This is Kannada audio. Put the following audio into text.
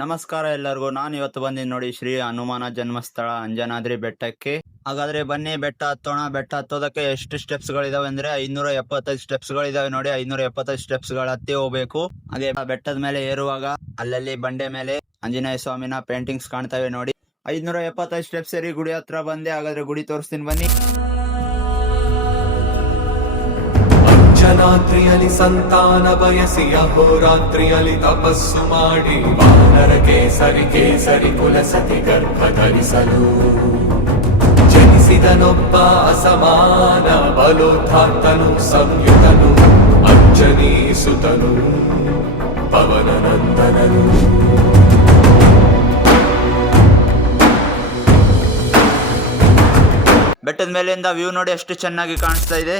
ನಮಸ್ಕಾರ ಎಲ್ಲರಿಗೂ. ನಾನು ಇವತ್ತು ಬಂದಿನಿ ನೋಡಿ ಶ್ರೀ ಹನುಮಾನ ಜನ್ಮಸ್ಥಳ ಅಂಜನಾದ್ರಿ ಬೆಟ್ಟಕ್ಕೆ. ಹಾಗಾದ್ರೆ ಬನ್ನಿ ಬೆಟ್ಟ ಹತ್ತೋಣ. ಬೆಟ್ಟ ಹತ್ತೋದಕ್ಕೆ ಎಷ್ಟು ಸ್ಟೆಪ್ಸ್ ಗಳಿದಾವೆ ಅಂದ್ರೆ 575 ಸ್ಟೆಪ್ಸ್ ಗಳಿದಾವೆ ನೋಡಿ. 575 ಸ್ಟೆಪ್ಸ್ ಗಳು ಹತ್ತಿ ಹೋಗ್ಬೇಕು. ಹಾಗೆ ಬೆಟ್ಟದ ಮೇಲೆ ಏರುವಾಗ ಅಲ್ಲಲ್ಲಿ ಬಂಡೆ ಮೇಲೆ ಆಂಜನೇಯ ಸ್ವಾಮಿನ ಪೇಂಟಿಂಗ್ಸ್ ಕಾಣ್ತವೆ ನೋಡಿ. 575 ಸ್ಟೆಪ್ಸ್ ಏರಿ ಗುಡಿ ಹತ್ರ ಬಂದೆ. ಹಾಗಾದ್ರೆ ಗುಡಿ ತೋರಿಸ್ತೀನಿ ಬನ್ನಿ. ಅಂಜನಾದ್ರಿಯಲಿ ಸಂತಾನ ಬಯಸಿ ಅಹೋರಾತ್ರಿಯಲಿ ತಪಸ್ಸು ಮಾಡಿ ವಾನರ ಕೇಸರಿ ಕುಲಸತಿ ಗರ್ಭ ಧರಿಸಲು ಜನಿಸಿದನೊಬ್ಬ ಅಸಮಾನ ಬಲೋತ್ಥಾತನು ಸಂಯುತನು ಅಂಜನೀಸುತನು ಪವನನಂದನನು. ಬೆಟ್ಟದ ಮೇಲಿಂದ ವ್ಯೂ ನೋಡಿ ಎಷ್ಟು ಚೆನ್ನಾಗಿ ಕಾಣಿಸ್ತಾ ಇದೆ.